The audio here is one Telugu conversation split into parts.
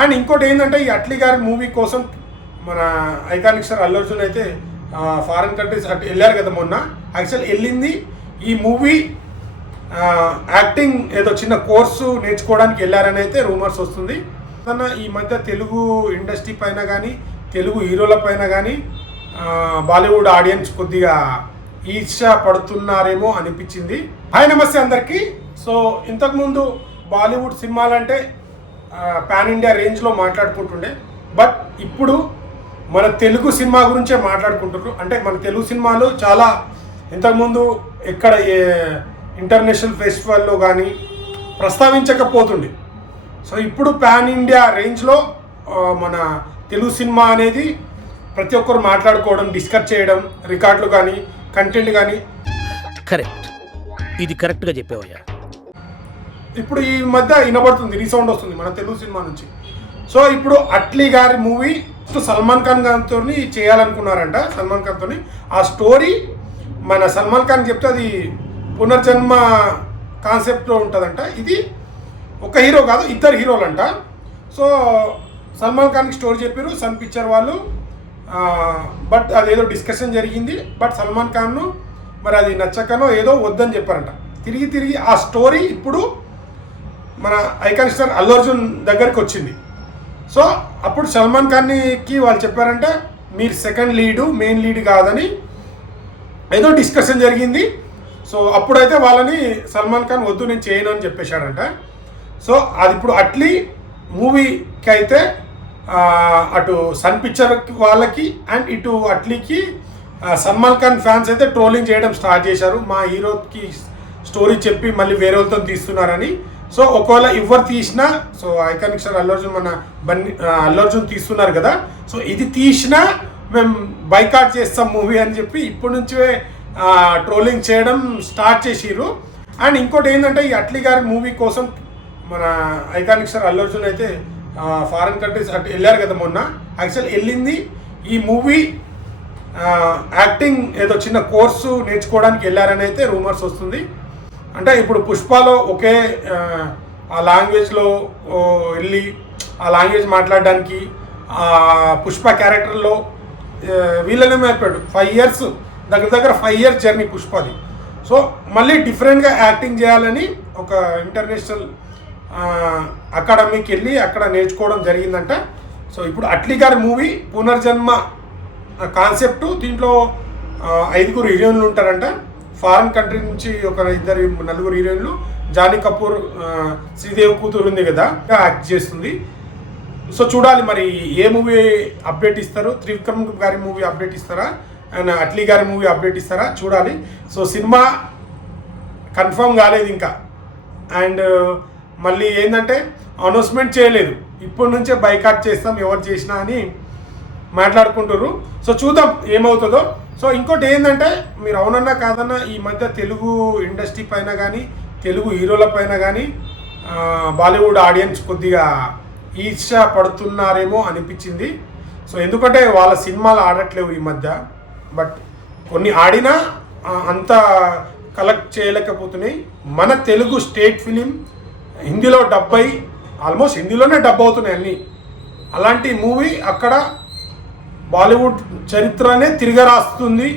అండ్ ఇంకోటి ఏంటంటే ఈ అట్లీ గారి మూవీ కోసం మన ఐకానిక్ స్టార్ అల్లు అర్జున్ అయితే ఫారిన్ కంట్రీస్ అటు వెళ్ళారు కదా మొన్న. యాక్చువల్ వెళ్ళింది ఈ మూవీ యాక్టింగ్ ఏదో చిన్న కోర్సు నేర్చుకోవడానికి వెళ్ళారని అయితే రూమర్స్ వస్తుంది. ఈ మధ్య తెలుగు ఇండస్ట్రీ పైన కానీ తెలుగు హీరోల పైన కానీ బాలీవుడ్ ఆడియన్స్ కొద్దిగా ఈర్ష పడుతున్నారేమో అనిపించింది. హాయ్ నమస్తే అందరికీ. సో ఇంతకుముందు బాలీవుడ్ సినిమాలంటే పాన్ ఇండియా రేంజ్లో మాట్లాడుకుంటుండే, బట్ ఇప్పుడు మన తెలుగు సినిమా గురించే మాట్లాడుకుంటున్నారు. అంటే మన తెలుగు సినిమాలు చాలా ఇంతకుముందు ఎక్కడ ఇంటర్నేషనల్ ఫెస్టివల్లో కానీ ప్రస్తావించకపోతుండే. సో ఇప్పుడు పాన్ ఇండియా రేంజ్లో మన తెలుగు సినిమా అనేది ప్రతి ఒక్కరు మాట్లాడుకోవడం, డిస్కస్ చేయడం, రికార్డులు కానీ కంటెంట్ కానీ. కరెక్ట్, ఇది కరెక్ట్గా చెప్పావయ్యా. ఇప్పుడు ఈ మధ్య వినబడుతుంది, రీసౌండ్ వస్తుంది మన తెలుగు సినిమా నుంచి. సో ఇప్పుడు అట్లీ గారి మూవీ సల్మాన్ ఖాన్ గారితో చేయాలనుకున్నారంట. సల్మాన్ ఖాన్తో ఆ స్టోరీ మన సల్మాన్ ఖాన్ చెప్తే అది పునర్జన్మ కాన్సెప్ట్లో ఉంటుందంట. ఇది ఒక హీరో కాదు, ఇద్దరు హీరోలంట. సో సల్మాన్ ఖాన్కి స్టోరీ చెప్పారు సన్ పిక్చర్ వాళ్ళు, బట్ అదేదో డిస్కషన్ జరిగింది. బట్ సల్మాన్ ఖాన్ను మరి అది నచ్చకనో ఏదో వద్దని చెప్పారంట. తిరిగి ఆ స్టోరీ ఇప్పుడు మన ఐకాన్ స్టార్ అల్లు అర్జున్ దగ్గరికి వచ్చింది. సో అప్పుడు సల్మాన్ ఖాన్కి వాళ్ళు చెప్పారంటే మీరు సెకండ్ లీడు, మెయిన్ లీడ్ కాదని ఏదో డిస్కషన్ జరిగింది. సో అప్పుడైతే వాళ్ళని సల్మాన్ ఖాన్ వద్దు నేను చేయను అని చెప్పేశాడంట. సో అది ఇప్పుడు అట్లీ మూవీకి అయితే అటు సన్ పిక్చర్ వాళ్ళకి అండ్ ఇటు అట్లీకి సల్మాన్ ఖాన్ ఫ్యాన్స్ అయితే ట్రోలింగ్ చేయడం స్టార్ట్ చేశారు. మా హీరోకి స్టోరీ చెప్పి మళ్ళీ వేరే వాళ్ళతో తీస్తున్నారని. సో ఒకవేళ ఎవరు తీసినా, so iconic star Allu Arjun మన అల్లు అర్జున్ తీస్తున్నారు కదా, సో ఇది తీసినా మేము బైకాట్ చేస్తాం మూవీ అని చెప్పి ఇప్పటి నుంచే ట్రోలింగ్ చేయడం స్టార్ట్ చేసిర్రు. అండ్ ఇంకోటి ఏంటంటే ఈ అట్లీ గారి మూవీ కోసం మన ఐకానిక్ స్టార్ అల్లు అర్జున్ అయితే ఫారిన్ కంట్రీస్ అటు వెళ్ళారు కదా మొన్న. యాక్చువల్ వెళ్ళింది ఈ మూవీ యాక్టింగ్ ఏదో చిన్న కోర్సు నేర్చుకోవడానికి వెళ్ళారని అయితే రూమర్స్ వస్తుంది. అంటే ఇప్పుడు పుష్పలో ఒకే ఆ లాంగ్వేజ్లో వెళ్ళి ఆ లాంగ్వేజ్ మాట్లాడడానికి పుష్ప క్యారెక్టర్లో వీళ్ళనే అయిపోయాడు. 5 years దగ్గర 5 years జర్నీ పుష్పది. సో మళ్ళీ డిఫరెంట్గా యాక్టింగ్ చేయాలని ఒక ఇంటర్నేషనల్ అకాడమీకి వెళ్ళి అక్కడ నేర్చుకోవడం జరిగిందంట. సో ఇప్పుడు అట్లీ గారి మూవీ పునర్జన్మ కాన్సెప్ట్. దీంట్లో 5 హీరోయిన్లు ఉంటారంట. ఫారిన్ కంట్రీ నుంచి ఒక 4 హీరోయిన్లు, జానీ కపూర్ శ్రీదేవి కూతురు ఉంది కదా యాక్ట్ చేస్తుంది. సో చూడాలి మరి ఏ మూవీ అప్డేట్ ఇస్తారు. త్రివిక్రమ్ గారి మూవీ అప్డేట్ ఇస్తారా అండ్ అట్లీ గారి మూవీ అప్డేట్ ఇస్తారా చూడాలి. సో సినిమా కన్ఫర్మ్ కాలేదు ఇంకా. అండ్ మళ్ళీ ఏంటంటే అనౌన్స్మెంట్ చేయలేదు, ఇప్పటి నుంచే బైకాట్ చేస్తాం ఎవరు చేసినా అని మాట్లాడుకుంటారు. సో చూద్దాం ఏమవుతుందో. సో ఇంకోటి ఏంటంటే మీరు అవునన్నా కాదన్నా ఈ మధ్య తెలుగు ఇండస్ట్రీ పైన కానీ తెలుగు హీరోల పైన కానీ బాలీవుడ్ ఆడియన్స్ కొద్దిగా ఈర్ష పడుతున్నారేమో అనిపించింది. సో ఎందుకంటే వాళ్ళ సినిమాలు ఆడట్లేవు ఈ మధ్య, బట్ కొన్ని ఆడినా అంత కలెక్ట్ చేయలేకపోతున్నాయి. మన తెలుగు స్టేట్ ఫిలిం హిందీలో ఆల్మోస్ట్ హిందీలోనే డబ్ అవుతున్నాయి అన్నీ. అలాంటి మూవీ అక్కడ బాలీవుడ్ చరిత్రనే తిరగరాస్తుంది,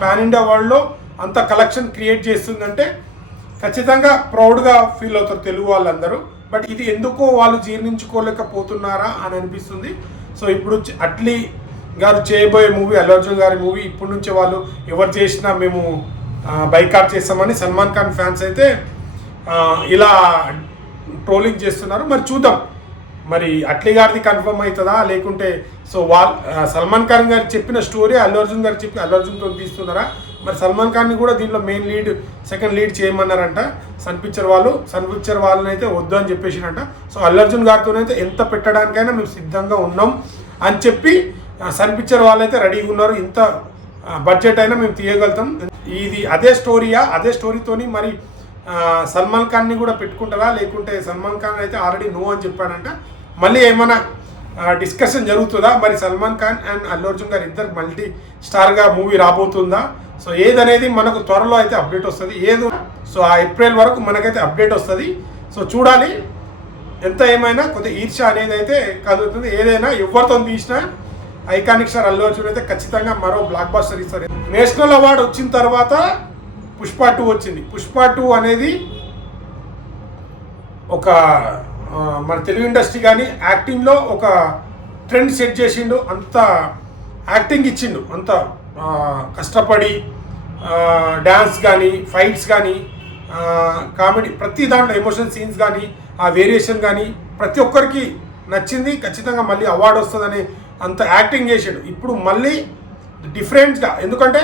పాన్ ఇండియా వరల్డ్లో అంత కలెక్షన్ క్రియేట్ చేస్తుందంటే ఖచ్చితంగా ప్రౌడ్గా ఫీల్ అవుతారు తెలుగు వాళ్ళందరూ. బట్ ఇది ఎందుకో వాళ్ళు జీర్ణించుకోలేకపోతున్నారా అని అనిపిస్తుంది. సో ఇప్పుడు అట్లీ గారు చేయబోయే మూవీ, అల్లు అర్జున్ గారి మూవీ ఇప్పటి నుంచే వాళ్ళు ఎవరు చేసినా మేము బైకాట్ చేస్తామని సల్మాన్ ఖాన్ ఫ్యాన్స్ అయితే ఇలా ట్రోలింగ్ చేస్తున్నారు. మరి చూద్దాం మరి అట్లీ గారిది కన్ఫర్మ్ అవుతుందా లేకుంటే సో సల్మాన్ ఖాన్ గారు చెప్పిన స్టోరీ అల్లు అర్జున్ గారు చెప్పి అల్లు అర్జున్తో తీస్తున్నారా. మరి సల్మాన్ ఖాన్ని కూడా దీంట్లో మెయిన్ లీడ్, సెకండ్ లీడ్ చేయమన్నారంట సన్ పిక్చర్ వాళ్ళని అయితే వద్దు అని చెప్పేసినంట. సో అల్లు అర్జున్ గారితోనైతే ఎంత పెట్టడానికైనా మేము సిద్ధంగా ఉన్నాం అని చెప్పి సన్ పిక్చర్ వాళ్ళైతే రెడీగా ఉన్నారు. ఇంత బడ్జెట్ అయినా మేము తీయగలుగుతాం. ఇది అదే స్టోరీయా, అదే స్టోరీతోని మరి సల్మాన్ ఖాన్ని కూడా పెట్టుకుంటారా లేకుంటే సల్మాన్ ఖాన్ అయితే ఆల్రెడీ నో అని చెప్పాడంట. మళ్ళీ ఏమైనా డిస్కషన్ జరుగుతుందా, మరి సల్మాన్ ఖాన్ అండ్ అల్లు అర్జున్ గారు ఇద్దరు మల్టీ స్టార్గా మూవీ రాబోతుందా. సో ఏదనేది మనకు త్వరలో అయితే అప్డేట్ వస్తుంది. సో ఆ ఏప్రిల్ వరకు మనకైతే అప్డేట్ వస్తుంది. సో చూడాలి ఎంత ఏమైనా కొద్దిగా ఈర్ష అనేది అయితే కలుగుతుంది. ఏదైనా ఎవరితో తీసినా ఐకానిక్ స్టార్ అల్లు అర్జున్ అయితే ఖచ్చితంగా మరో బ్లాక్ బస్టర్ ఇస్తారు. నేషనల్ అవార్డు వచ్చిన తర్వాత పుష్ప 2 వచ్చింది. పుష్ప 2 అనేది ఒక మన తెలుగు ఇండస్ట్రీ కానీ యాక్టింగ్లో ఒక ట్రెండ్ సెట్ చేసిండు. అంత యాక్టింగ్ ఇచ్చిండు, అంత కష్టపడి డ్యాన్స్ కానీ ఫైట్స్ కానీ కామెడీ ప్రతి దాంట్లో ఎమోషన్ సీన్స్ కానీ ఆ వేరియేషన్ కానీ ప్రతి ఒక్కరికి నచ్చింది. ఖచ్చితంగా మళ్ళీ అవార్డు వస్తుందని అంత యాక్టింగ్ చేసాడు. ఇప్పుడు మళ్ళీ డిఫరెంట్గా, ఎందుకంటే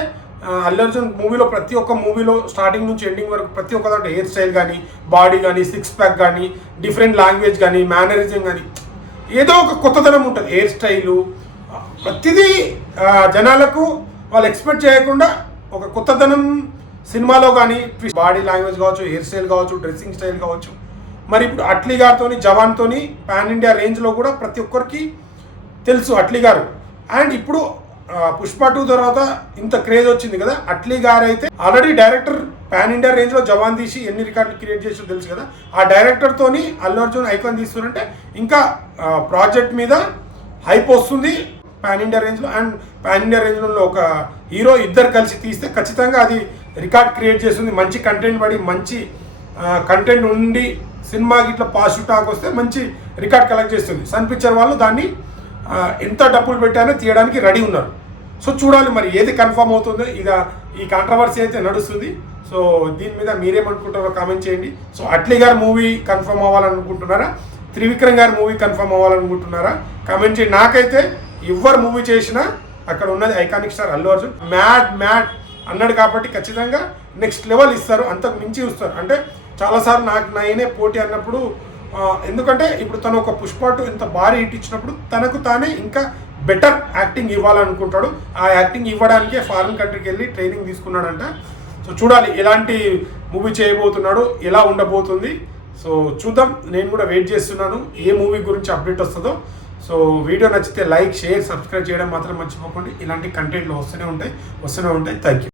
అల్లు అర్జున్ మూవీలో ప్రతి ఒక్క మూవీలో స్టార్టింగ్ నుంచి ఎండింగ్ వరకు ప్రతి ఒక్క దాంట్లో హెయిర్ స్టైల్ కానీ బాడీ కానీ 6 ప్యాక్ కానీ డిఫరెంట్ లాంగ్వేజ్ కానీ మేనరిజం కానీ ఏదో ఒక కొత్తదనం ఉంటుంది. హెయిర్ స్టైలు ప్రతిదీ జనాలకు వాళ్ళు ఎక్స్పెక్ట్ చేయకుండా ఒక కొత్తదనం సినిమాలో కానీ బాడీ లాంగ్వేజ్ కావచ్చు, హెయిర్ స్టైల్ కావచ్చు, డ్రెస్సింగ్ స్టైల్ కావచ్చు. మరి ఇప్పుడు అట్లీ గారితో జవాన్తో పాన్ ఇండియా రేంజ్లో కూడా ప్రతి ఒక్కరికి తెలుసు అట్లీ గారు. అండ్ ఇప్పుడు పుష్ప 2 తర్వాత ఇంత క్రేజ్ వచ్చింది కదా. అట్లీ గారు అయితే ఆల్రెడీ డైరెక్టర్ పాన్ ఇండియా రేంజ్లో జవాన్ తీసి ఎన్ని రికార్డులు క్రియేట్ చేసి తెలుసు కదా. ఆ డైరెక్టర్తోని అల్లు అర్జున్ ఐకాన్ తీస్తున్నారంటే ఇంకా ప్రాజెక్ట్ మీద హైప్ వస్తుంది పాన్ ఇండియా రేంజ్లో. అండ్ పాన్ ఇండియా రేంజ్లో ఒక హీరో ఇద్దరు కలిసి తీస్తే ఖచ్చితంగా అది రికార్డ్ క్రియేట్ చేస్తుంది. మంచి కంటెంట్ పడి మంచి కంటెంట్ ఉండి సినిమాకి ఇట్లా పాజిటివ్ టాక్ వస్తే మంచి రికార్డ్ కలెక్ట్ చేస్తుంది. సన్ పిక్చర్ వాళ్ళు దాన్ని ఎంత డబ్బులు పెట్టానో తీయడానికి రెడీ ఉన్నారు. సో చూడాలి మరి ఏది కన్ఫర్మ్ అవుతుందో. ఇక ఈ కాంట్రవర్సీ అయితే నడుస్తుంది. సో దీని మీద మీరేమనుకుంటారో కామెంట్ చేయండి. సో అట్లీ గారి మూవీ కన్ఫర్మ్ అవ్వాలనుకుంటున్నారా, త్రివిక్రమ్ గారి మూవీ కన్ఫర్మ్ అవ్వాలనుకుంటున్నారా కామెంట్ చేయండి. నాకైతే ఎవరు మూవీ చేసినా అక్కడ ఉన్నది iconic star Allu Arjun. Mad అన్నాడు కాబట్టి ఖచ్చితంగా నెక్స్ట్ లెవెల్ ఇస్తారు, అంతకు మించి ఇస్తారు. అంటే చాలాసార్లు నాకు నేనే పోటీ అన్నప్పుడు, ఎందుకంటే ఇప్పుడు తను ఒక పుష్ప 2 ఇంత భారీ హిట్ ఇచ్చినప్పుడు తనకు తానే ఇంకా బెటర్ యాక్టింగ్ ఇవ్వాలనుకుంటాడు. ఆ యాక్టింగ్ ఇవ్వడానికే ఫారిన్ కంట్రీకి వెళ్ళి ట్రైనింగ్ తీసుకున్నాడంట. సో చూడాలి ఎలాంటి మూవీ చేయబోతున్నాడు, ఎలా ఉండబోతుంది. సో చూద్దాం. నేను కూడా వెయిట్ చేస్తున్నాను ఏ మూవీ గురించి అప్డేట్ వస్తుందో. సో వీడియో నచ్చితే లైక్, షేర్, సబ్స్క్రైబ్ చేయడం మాత్రం మర్చిపోకండి. ఇలాంటి కంటెంట్లు వస్తూనే ఉంటాయి. Thank you.